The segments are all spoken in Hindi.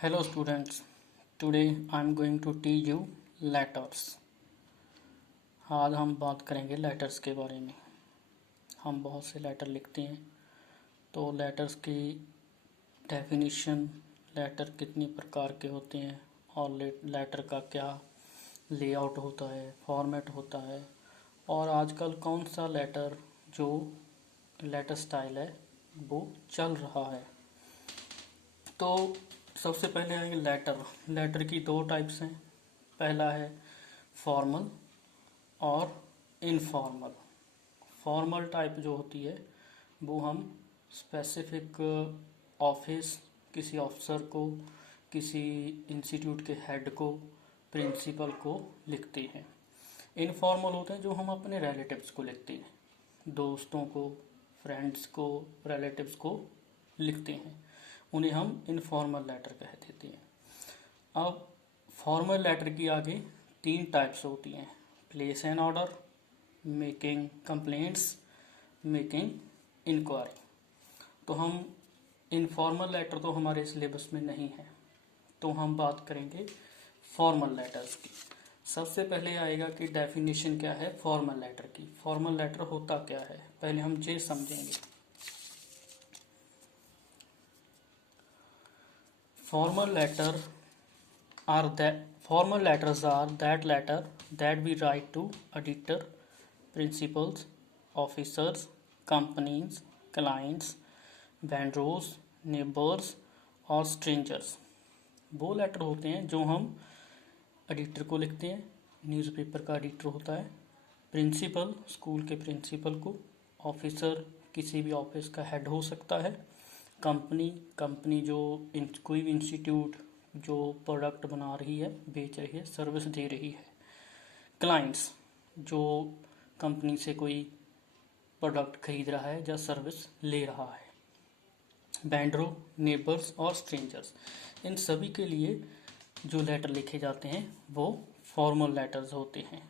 Hello students, today I am going to teach you letters. आज हम बात करेंगे लेटर्स के बारे में। हम बहुत से लेटर लिखते हैं, तो लेटर्स की डेफिनेशन, लेटर कितनी प्रकार के होते हैं और लेटर का क्या लेआउट होता है, फॉर्मेट होता है, और आजकल कौन सा लेटर जो लेटर स्टाइल है वो चल रहा है। तो सबसे पहले है लेटर। लेटर की दो टाइप्स हैं। पहला है फॉर्मल और इनफॉर्मल। फॉर्मल टाइप जो होती है वो हम स्पेसिफिक ऑफिस, किसी ऑफिसर को, किसी इंस्टीट्यूट के हेड को, प्रिंसिपल को लिखते हैं। इनफॉर्मल होते हैं जो हम अपने रिलेटिव्स को लिखते हैं, दोस्तों को, फ्रेंड्स को, रिलेटिव्स को लिखते हैं, उन्हें हम इनफॉर्मल लेटर कह देते हैं। अब फॉर्मल लेटर की आगे तीन टाइप्स होती हैं: place an order, making complaints, making inquiry. तो हम इनफॉर्मल लेटर तो हमारे सिलेबस में नहीं है, तो हम बात करेंगे फॉर्मल लेटर्स की। सबसे पहले आएगा कि डेफिनेशन क्या है फॉर्मल लेटर की। फॉर्मल लेटर होता क्या है, पहले हम ये समझेंगे। Formal letters are that letter that we write to editor, principals, officers, companies, clients, vendors, neighbors और strangers। वो लेटर होते हैं जो हम एडिटर को लिखते हैं, न्यूज़पेपर का एडिटर होता है, प्रिंसिपल स्कूल के प्रिंसिपल को, ऑफिसर किसी भी ऑफिस का हेड हो सकता है, कंपनी जो कोई भी इंस्टीट्यूट जो प्रोडक्ट बना रही है, बेच रही है, सर्विस दे रही है, क्लाइंट्स जो कंपनी से कोई प्रोडक्ट खरीद रहा है या सर्विस ले रहा है, वेंडरों, नेबर्स और स्ट्रेंजर्स। इन सभी के लिए जो लेटर लिखे जाते हैं वो फॉर्मल लेटर्स होते हैं।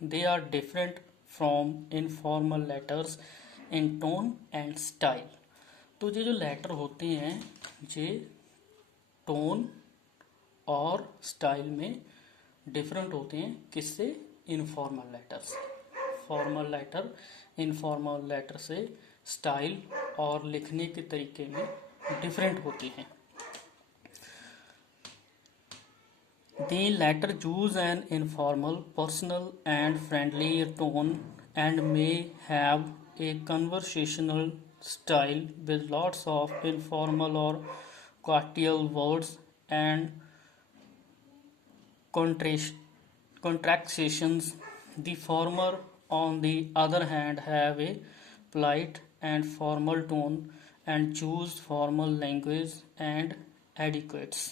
They are different from informal letters in tone and style. तो ये जो लेटर होते हैं ये टोन और स्टाइल में डिफरेंट होते हैं। किससे? इनफॉर्मल लेटर से। फॉर्मल लेटर इनफॉर्मल लेटर से स्टाइल और लिखने के तरीके में डिफरेंट होती हैं। The letter use an informal, personal and friendly tone and may have a conversational style with lots of informal or cordial words and contractions. The former, on the other hand, have a polite and formal tone and choose formal language and etiquettes।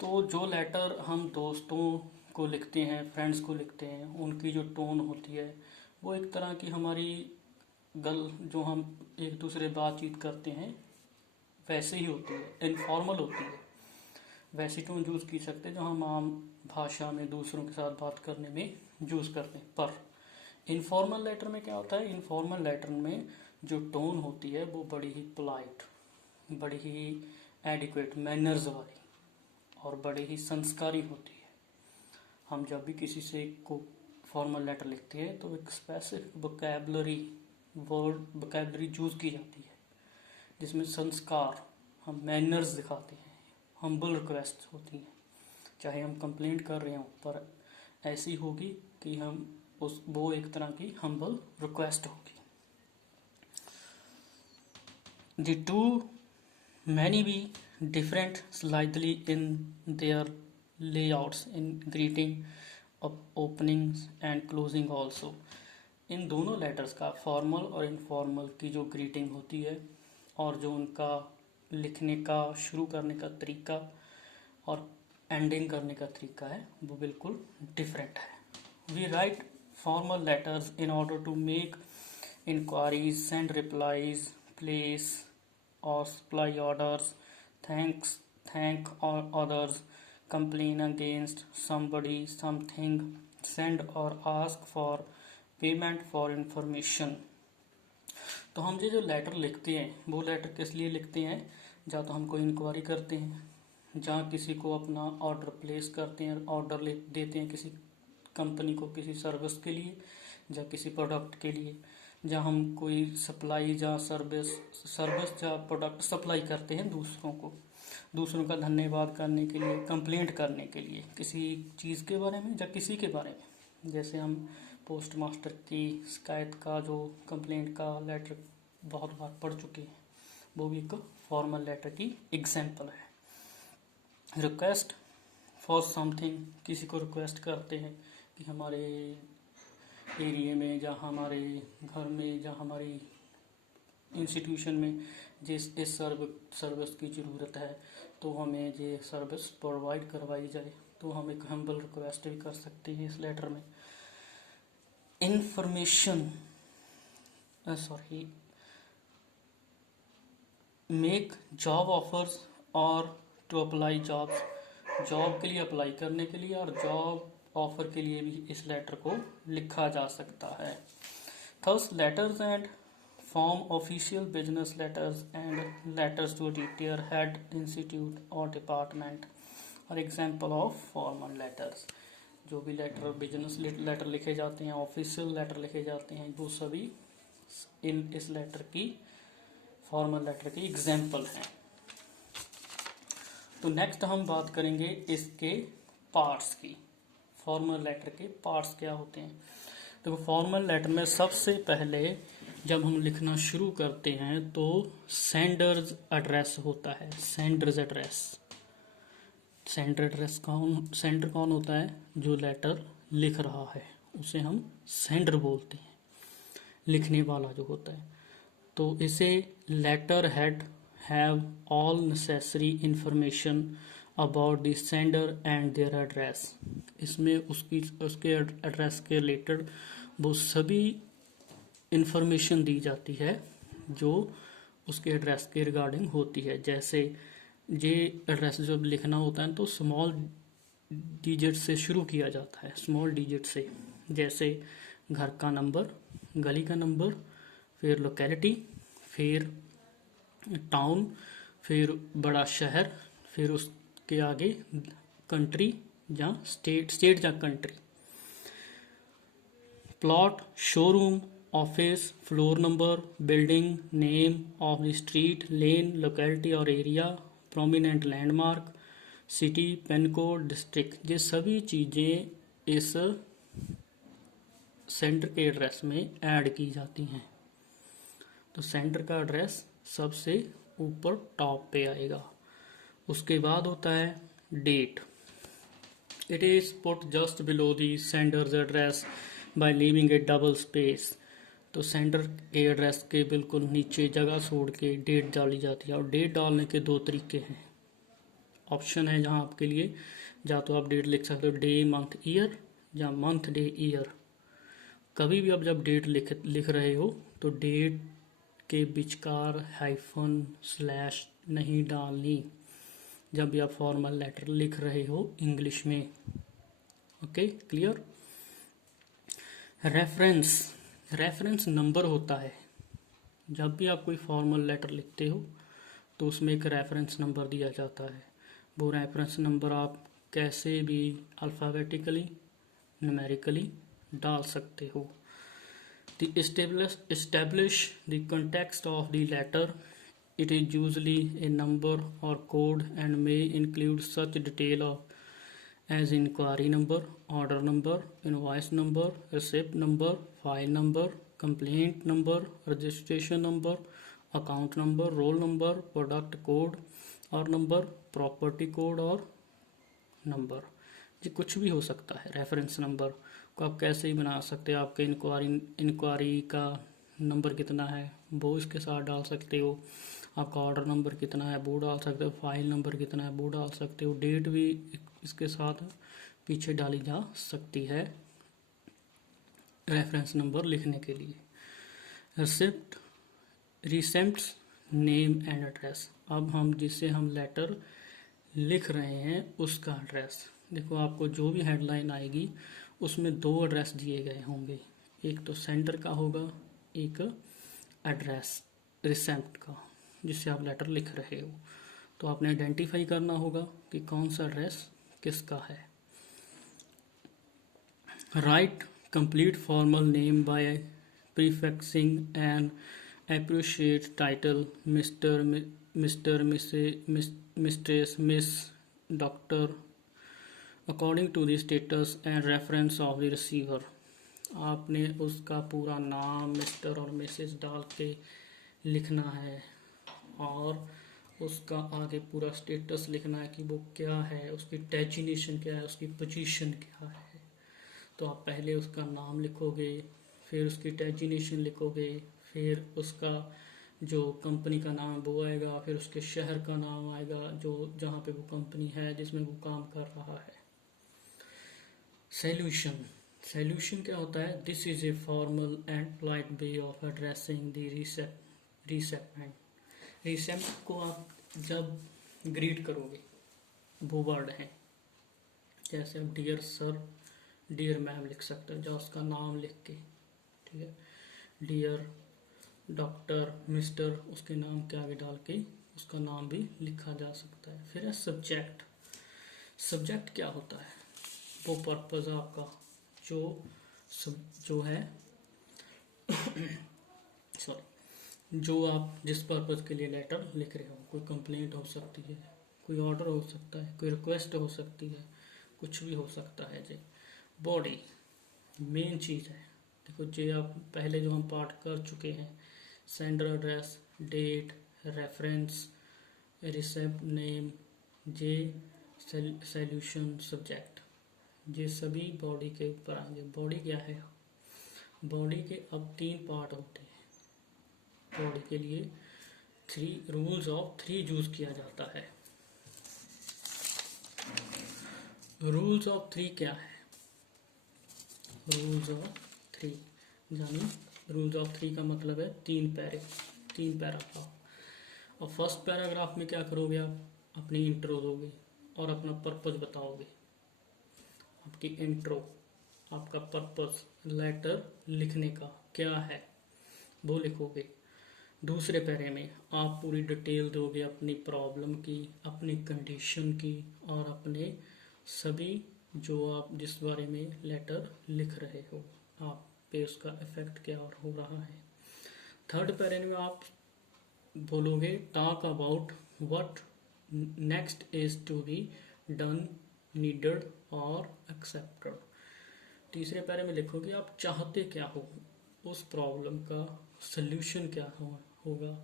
तो जो लेटर हम दोस्तों को लिखते हैं, फ्रेंड्स को लिखते हैं, उनकी जो टोन होती है वो एक तरह की हमारी जो हम एक दूसरे बातचीत करते हैं वैसे ही होती है, इनफॉर्मल होती है। वैसी टोन यूज़ की सकते हैं जो हम आम भाषा में दूसरों के साथ बात करने में यूज़ करते हैं। पर इनफॉर्मल लेटर में क्या होता है, इनफॉर्मल लेटर में जो टोन होती है वो बड़ी ही पोलाइट, बड़ी ही एडिक्वेट, मैनर्स वाली और बड़े ही संस्कारी होती है। हम जब भी किसी से को फॉर्मल लेटर लिखते हैं तो एक स्पेसिफिक वोकैबलरी यूज़ की जाती है जिसमें संस्कार, हम मैनर्स दिखाते हैं, हम्बल रिक्वेस्ट होती हैं। चाहे हम कंप्लेंट कर रहे हों पर ऐसी होगी कि हम वो एक तरह की हम्बल रिक्वेस्ट होगी। The two many be different slightly in their layouts, in greeting, openings and closing also। इन दोनों लेटर्स का, फॉर्मल और इनफॉर्मल की जो ग्रीटिंग होती है और जो उनका लिखने का शुरू करने का तरीका और एंडिंग करने का तरीका है वो बिल्कुल डिफरेंट है। We write formal letters in order to make inquiries, send replies, place or supply orders, thank others, complain against somebody, something, send or ask for payment for information। तो हम ये जो लेटर लिखते हैं वो लेटर किस लिए लिखते हैं? या तो हम कोई इंक्वायरी करते हैं, जहाँ किसी को अपना ऑर्डर प्लेस करते हैं, ऑर्डर ले देते हैं किसी कंपनी को किसी सर्विस के लिए या किसी प्रोडक्ट के लिए, जहाँ हम कोई सप्लाई या सर्विस या प्रोडक्ट सप्लाई करते हैं दूसरों को, दूसरों का धन्यवाद करने के लिए, कंप्लेंट करने के लिए किसी चीज़ के बारे में या किसी के बारे में। जैसे हम पोस्ट मास्टर की शिकायत का जो कंप्लेंट का लेटर बहुत बार पढ़ चुके हैं, वो भी एक फॉर्मल लेटर की एग्जाम्पल है। रिक्वेस्ट फॉर समथिंग, किसी को रिक्वेस्ट करते हैं कि हमारे एरिया में या हमारे घर में या हमारी इंस्टीट्यूशन में जिस इस सर्विस की ज़रूरत है तो हमें ये सर्विस प्रोवाइड करवाई जाए, तो हम एक हम्बल रिक्वेस्ट भी कर सकते हैं इस लेटर में। इंफॉर्मेशन मेक जॉब ऑफर्स और टू अप्लाई जॉब्स, जॉब के लिए अप्लाई करने के लिए और जॉब ऑफर के लिए भी इस लेटर को लिखा जा सकता है। Thus letters and form official business letters and letters to teacher, head institute और डिपार्टमेंट और एग्जाम्पल ऑफ फॉर्मल लेटर्स। जो भी लेटर बिजनेस लेटर लिखे जाते हैं, ऑफिशियल लेटर लिखे जाते हैं, वो सभी इस लेटर की फॉर्मल लेटर की एग्जाम्पल हैं। तो नेक्स्ट हम बात करेंगे इसके पार्ट्स की। फॉर्मल लेटर के पार्ट्स क्या होते हैं? तो फॉर्मल लेटर में सबसे पहले जब हम लिखना शुरू करते हैं तो सेंडर्स एड्रेस होता है। सेंडर्स एड्रेस, सेंडर कौन होता है? जो लेटर लिख रहा है उसे हम सेंडर बोलते हैं, लिखने वाला जो होता है। तो इसे letter head have all necessary information about the sender and their address. इसमें उसके एड्रेस के रिलेटेड वो सभी इंफॉर्मेशन दी जाती है जो उसके एड्रेस के रिगार्डिंग होती है। जैसे ये एड्रेस जब लिखना होता है तो स्मॉल डिजिट से शुरू किया जाता है, स्मॉल डिजिट से। जैसे घर का नंबर, गली का नंबर, फिर लोकेलिटी, फिर टाउन, फिर बड़ा शहर, फिर उसके आगे कंट्री या स्टेट या country. Plot, showroom, office, floor number, building, name of the street, lane, locality और area, prominent landmark, city, pin code, district, ये सभी चीज़ें इस सेंटर के एड्रेस में ऐड की जाती हैं। तो सेंटर का एड्रेस सबसे ऊपर टॉप पे आएगा। उसके बाद होता है date. It is put just below the sender's address by leaving a double space. तो सेंडर के एड्रेस के बिल्कुल नीचे जगह छोड़ के डेट डाली जाती है। और डेट डालने के दो तरीके हैं, ऑप्शन है जहाँ आपके लिए, या तो आप डेट लिख सकते हो डे मंथ ईयर या मंथ डे ईयर। कभी भी आप जब डेट लिख रहे हो तो डेट के विचकार हाइफन स्लैश नहीं डालनी जब भी आप फॉर्मल लेटर लिख रहे हो इंग्लिश में। Okay, clear? रेफरेंस नंबर होता है। जब भी आप कोई फॉर्मल लेटर लिखते हो तो उसमें एक रेफरेंस नंबर दिया जाता है। वो रेफरेंस नंबर आप कैसे भी अल्फ़ाबेटिकली, न्यूमेरिकली डाल सकते हो। establish the context of the letter. It is usually a number or code and may include such detail as inquiry number, order number, invoice number, receipt number, file number, complaint number, registration number, account number, roll number, product code और नंबर, प्रॉपर्टी कोड और नंबर। ये कुछ भी हो सकता है। रेफरेंस नंबर को आप कैसे ही बना सकते हो। आपके इंक्वायरी का नंबर कितना है वो इसके साथ डाल सकते हो। आपका ऑर्डर नंबर कितना है वो डाल सकते हो। फाइल नंबर कितना है वो डाल सकते हो। डेट भी इसके साथ पीछे डाली जा सकती है रेफरेंस नंबर लिखने के लिए। Receipts, name and address. अब हम जिससे हम लेटर लिख रहे हैं उसका एड्रेस। देखो, आपको जो भी हेडलाइन आएगी उसमें दो एड्रेस दिए गए होंगे, एक तो सेंडर का होगा, एक एड्रेस रिसेप्ट का जिससे आप लेटर लिख रहे हो। तो आपने आइडेंटिफाई करना होगा कि कौन सा ड्रेस किसका है। Write complete formal name by prefixing an appropriate title Mr. Mistress, Miss, Doctor according to the status and reference of the receiver। आपने उसका पूरा नाम मिस्टर और मिसेस डाल के लिखना है और उसका आगे पूरा स्टेटस लिखना है कि वो क्या है, उसकी डेजिग्नेशन क्या है, उसकी पोजीशन क्या है। तो आप पहले उसका नाम लिखोगे, फिर उसकी डेजिग्नेशन लिखोगे, फिर उसका जो कंपनी का नाम वो आएगा, फिर उसके शहर का नाम आएगा जो जहाँ पे वो कंपनी है जिसमें वो काम कर रहा है। सॉल्यूशन सॉल्यूशन क्या होता है? This is a formal and polite way of addressing the recipient. Recipient को आप जब ग्रीट करोगे वो वर्ड है, जैसे आप डियर सर, डियर मैम लिख सकते हो, जो उसका नाम लिख के, ठीक है, डियर डॉक्टर, मिस्टर, उसके नाम के आगे डाल के उसका नाम भी लिखा जा सकता है। फिर है सब्जेक्ट। सब्जेक्ट क्या होता है? वो पर्पस आपका जो है सॉरी, जो आप जिस पर्पस के लिए लेटर लिख रहे हो, कोई कंप्लेंट हो सकती है, कोई ऑर्डर हो सकता है, कोई रिक्वेस्ट हो सकती है, कुछ भी हो सकता है जी। बॉडी मेन चीज़ है। देखो जे आप पहले जो हम पाठ कर चुके हैं, sender address, date, reference, recipient name, जे सॉल्यूशन, सब्जेक्ट, ये सभी बॉडी के ऊपर आएंगे। बॉडी क्या है? बॉडी के अब 3 पार्ट होते हैं। बॉडी के लिए 3 रूल्स ऑफ 3 यूज किया जाता है। रूल्स ऑफ 3 क्या है? रूल्स ऑफ 3 यानी रूल्स ऑफ 3 का मतलब है 3 पैराग्राफ। और फर्स्ट पैराग्राफ में क्या करोगे? आप अपनी इंट्रो दोगे और अपना पर्पस बताओगे। आपकी इंट्रो, आपका पर्पस लेटर लिखने का क्या है वो लिखोगे। दूसरे पैरे में आप पूरी डिटेल दोगे अपनी प्रॉब्लम की, अपनी कंडीशन की और अपने सभी जो आप जिस बारे में लेटर लिख रहे हो, आप पे उसका इफेक्ट क्या और हो रहा है। थर्ड पैरे में आप बोलोगे talk about what next is to be done, needed और एक्सेप्टेड। तीसरे पैरे में लिखोगे आप चाहते क्या हो, उस प्रॉब्लम का सल्यूशन क्या होगा,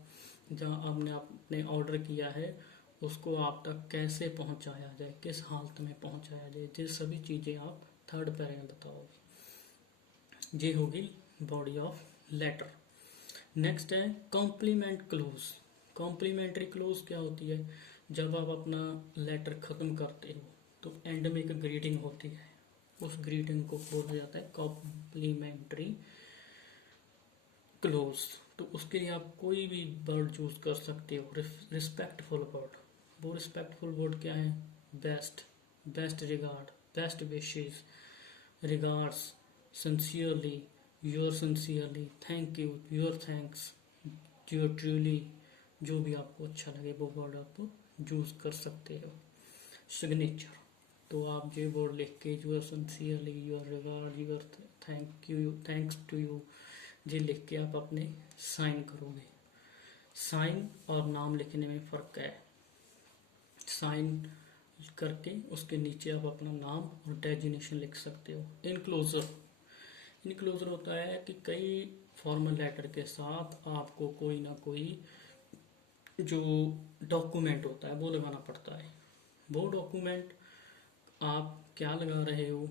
जहाँ आपने ऑर्डर किया है उसको आप तक कैसे पहुंचाया जाए, किस हालत में पहुंचाया जाए, ये सभी चीज़ें आप थर्ड पैरे में बताओगे। ये होगी बॉडी ऑफ लेटर। नेक्स्ट है कॉम्प्लीमेंट क्लोज। कॉम्प्लीमेंट्री क्लोज क्या होती है? जब आप अपना लेटर ख़त्म करते हो तो एंड में एक ग्रीटिंग होती है, उस ग्रीटिंग को बोला जाता है कॉम्प्लीमेंट्री क्लोज। तो उसके लिए आप कोई भी वर्ड चूज कर सकते हो। रिस्पेक्टफुल वर्ड, वो रिस्पेक्टफुल वर्ड क्या है? Best, best regard, best wishes, regards, sincerely, your sincerely, thank you, your thanks, your truly, जो भी आपको अच्छा लगे वो वर्ड आप यूज कर सकते हो। सिग्नेचर, तो आप ये वर्ड लिख के your sincerely, your regard, your thank you, thanks to you, ये लिख के आप अपने साइन करोगे। साइन और नाम लिखने में फ़र्क है। साइन करके उसके नीचे आप अपना नाम और डेजिग्नेशन लिख सकते हो। इनक्लोजर, इनक्लोजर होता है कि कई फॉर्मल लेटर के साथ आपको कोई ना कोई जो डॉक्यूमेंट होता है वो लगाना पड़ता है। वो डॉक्यूमेंट आप क्या लगा रहे हो?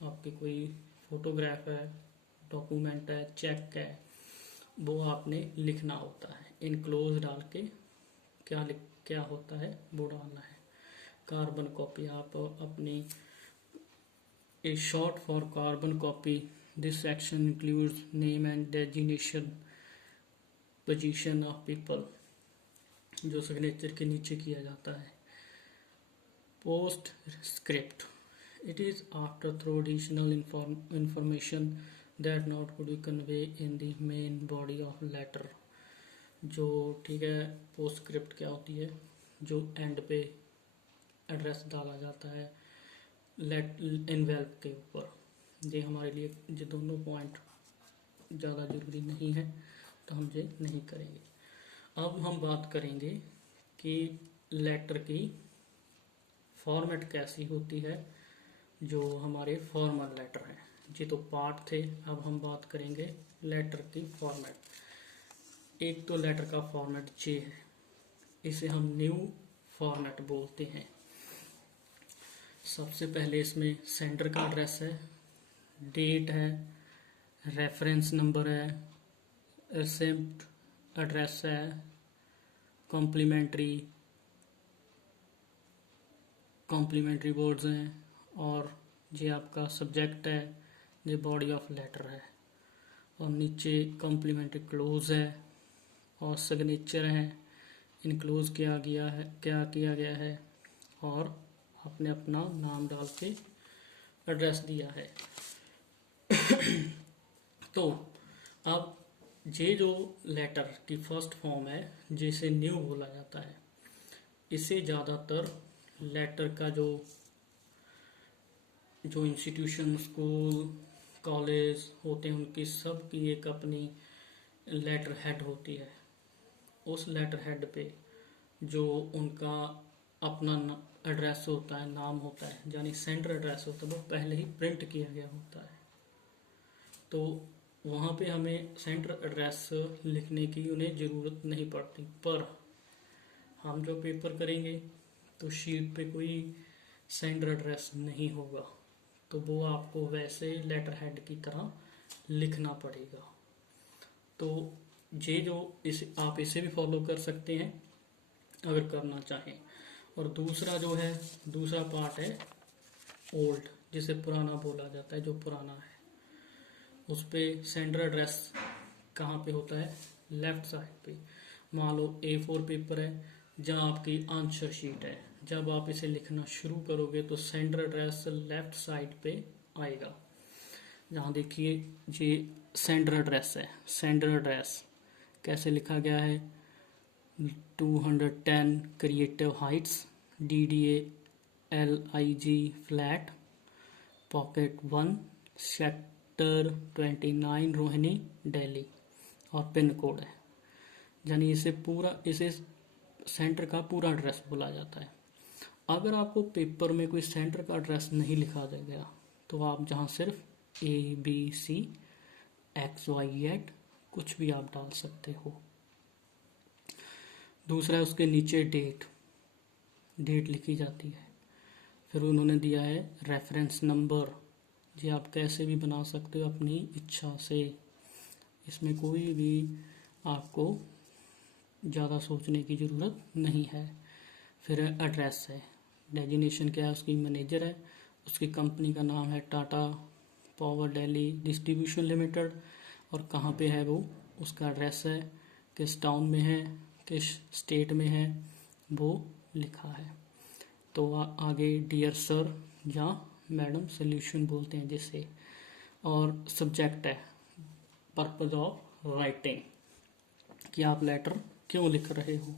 आपकी कोई फोटोग्राफ है, डॉक्यूमेंट है, चेक है, वो आपने लिखना होता है। इनक्लोज डाल के क्या होता है वो डालना है। कार्बन कॉपी, आप अपनी ए short for carbon copy, this section includes name and designation, position of people, जो सिग्नेचर के नीचे किया जाता है। Post script, it is after through additional information that not could be convey in the main body of letter। जो ठीक है, पोस्टस्क्रिप्ट क्या होती है? जो एंड पे एड्रेस डाला जाता है एनवेल्प के ऊपर। ये हमारे लिए ये दोनों पॉइंट ज़्यादा ज़रूरी नहीं है, तो हम ये नहीं करेंगे। अब हम बात करेंगे कि लेटर की फॉर्मेट कैसी होती है, जो हमारे फॉर्मल लेटर हैं। ये तो पार्ट थे, अब हम बात करेंगे लेटर की फॉर्मेट। एक तो लेटर का फॉर्मेट जे है, इसे हम न्यू फॉर्मेट बोलते हैं। सबसे पहले इसमें सेंडर का एड्रेस है, डेट है, रेफरेंस नंबर है, रिसिप्ट एड्रेस है, कॉम्प्लीमेंट्री बोर्ड्स हैं, और ये आपका सब्जेक्ट है, ये बॉडी ऑफ लेटर है, और नीचे कॉम्प्लीमेंट्री क्लोज है और सिग्नेचर है, इनक्लोज किया गया है, और आपने अपना नाम डाल के एड्रेस दिया है। तो अब ये जो लेटर की फर्स्ट फॉर्म है, जिसे न्यू बोला जाता है, इसे ज़्यादातर लेटर का जो इंस्टीट्यूशन, स्कूल, कॉलेज होते हैं, उनकी सब की एक अपनी लेटर हेड होती है। उस लेटर हेड पे जो उनका अपना एड्रेस होता है, नाम होता है, यानी सेंटर एड्रेस होता है, वो पहले ही प्रिंट किया गया होता है। तो वहाँ पे हमें सेंटर एड्रेस लिखने की उन्हें ज़रूरत नहीं पड़ती। पर हम जो पेपर करेंगे तो शीट पे कोई सेंटर एड्रेस नहीं होगा, तो वो आपको वैसे लेटर हेड की तरह लिखना पड़ेगा। तो ये जो आप इसे भी फॉलो कर सकते हैं अगर करना चाहें। और दूसरा पार्ट है ओल्ड, जिसे पुराना बोला जाता है, जो पुराना है। उस पे सेंटर एड्रेस कहाँ पे होता है? लेफ्ट साइड पे। मान लो A4 पेपर है, जहाँ आपकी आंसर शीट है, जब आप इसे लिखना शुरू करोगे तो सेंटर एड्रेस लेफ्ट साइड पे आएगा। जहाँ देखिए ये सेंटर एड्रेस है। सेंटर एड्रेस कैसे लिखा गया है? 210 creative Heights, DDA LIG flat, pocket 1, sector 29, Rohini, Delhi, और पिन कोड है। यानी इसे सेंटर का पूरा एड्रेस बोला जाता है। अगर आपको पेपर में कोई सेंटर का एड्रेस नहीं लिखा गया तो आप जहाँ सिर्फ ABC XYZ कुछ भी आप डाल सकते हो। दूसरा है उसके नीचे डेट लिखी जाती है। फिर उन्होंने दिया है रेफरेंस नंबर, जी आप कैसे भी बना सकते हो अपनी इच्छा से, इसमें कोई भी आपको ज़्यादा सोचने की ज़रूरत नहीं है। फिर एड्रेस है, डेजिग्नेशन क्या है? उसकी मैनेजर है, उसकी कंपनी का नाम है Tata power Delhi distribution limited, और कहाँ पे है वो, उसका एड्रेस है, किस टाउन में है, किस स्टेट में है, वो लिखा है। तो आगे डियर सर या मैडम सॉल्यूशन बोलते हैं जिसे। और सब्जेक्ट है पर्पज ऑफ राइटिंग, कि आप लेटर क्यों लिख रहे हो।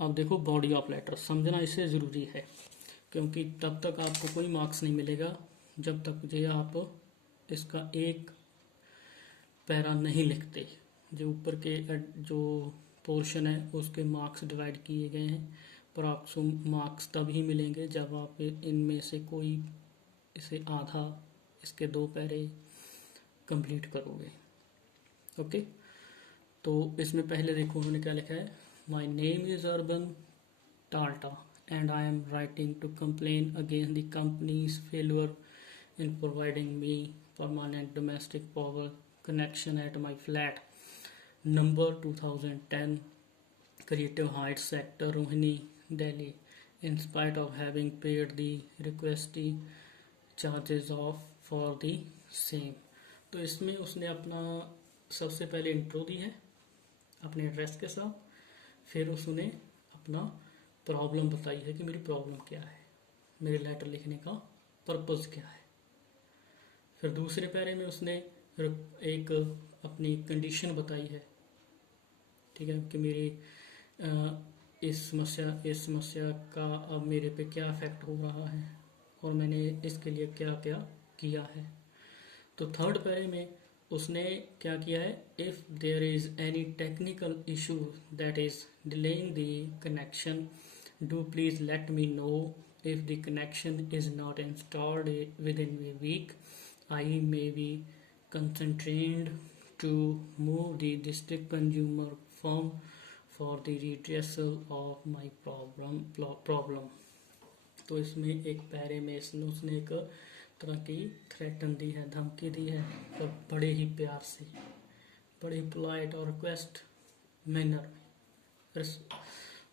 अब देखो बॉडी ऑफ लेटर समझना इससे ज़रूरी है, क्योंकि तब तक आपको कोई मार्क्स नहीं मिलेगा जब तक ये आप इसका एक पैरा नहीं लिखते। जो ऊपर के जो पोर्शन है उसके मार्क्स डिवाइड किए गए हैं, पर आपको मार्क्स तभी मिलेंगे जब आप इनमें से कोई इसे आधा, इसके 2 पैरे कंप्लीट करोगे। ओके, तो इसमें पहले देखो उन्होंने क्या लिखा है। माई नेम इज़ अर्बन टाल्टा and I am writing to complain against the company's failure in providing me permanent domestic power connection at my flat number 2010 Creative Heights sector Rohini Delhi in spite of having paid the requested charges of for the same। तो इसमें उसने अपना सबसे पहले इंट्रो दी है अपने एड्रेस के साथ, फिर उसने अपना प्रॉब्लम बताई है कि मेरी प्रॉब्लम क्या है, मेरे लेटर लिखने का पर्पज़ क्या है। फिर दूसरे पैरे में उसने एक अपनी कंडीशन बताई है, ठीक है, कि मेरी इस समस्या का अब मेरे पे क्या इफेक्ट हो रहा है और मैंने इसके लिए क्या क्या किया है। तो थर्ड पैरे में उसने क्या किया है, if there is any technical issue that is delaying the connection, do please let me know. If the connection is not installed within a week, I may be constrained to move the district consumer firm for the redressal of my problem। तो इसमें एक पैरे में उसने एक तरह की थ्रेटन दी है, धमकी दी है, पर बड़े ही प्यार से, बड़े पोलाइट और रिक्वेस्ट मैनर में।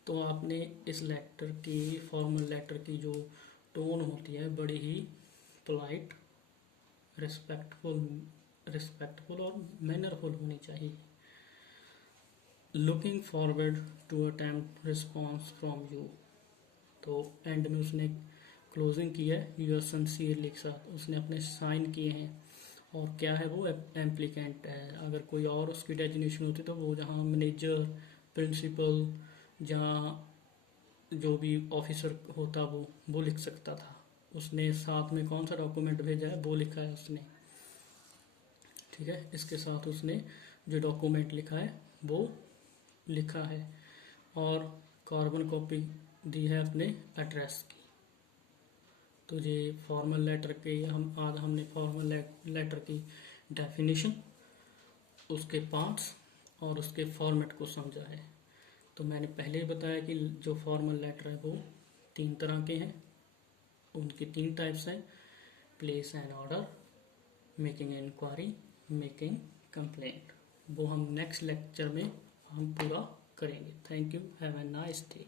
तो आपने इस लेटर की, फॉर्मल लेटर की जो टोन होती है बड़ी ही पोलाइट, रिस्पेक्टफुल और मैनरफुल होनी चाहिए। Looking forward to attempt response from you. तो एंड में उसने क्लोजिंग की है यूर सिंसियरली के साथ, उसने अपने साइन किए हैं। और क्या है वो, एप्लीकेंट है। अगर कोई और उसकी डेजिग्नेशन होती तो वो जहाँ मैनेजर, प्रिंसिपल, जहाँ जो भी ऑफिसर होता वो लिख सकता था। उसने साथ में कौन सा डॉक्यूमेंट भेजा है वो लिखा है उसने, ठीक है। इसके साथ उसने जो डॉक्यूमेंट लिखा है वो लिखा है और कार्बन कॉपी दी है अपने एड्रेस की। तो ये फॉर्मल लेटर के आज हमने फॉर्मल लेटर की डेफिनेशन, उसके पार्ट्स और उसके फॉर्मेट को समझा है। तो मैंने पहले ही बताया कि जो फॉर्मल लेटर है वो 3 तरह के हैं, उनकी 3 टाइप्स हैं, place an order, making inquiry, making complaint. वो हम नेक्स्ट लेक्चर में हम पूरा करेंगे। Thank you, have a nice day.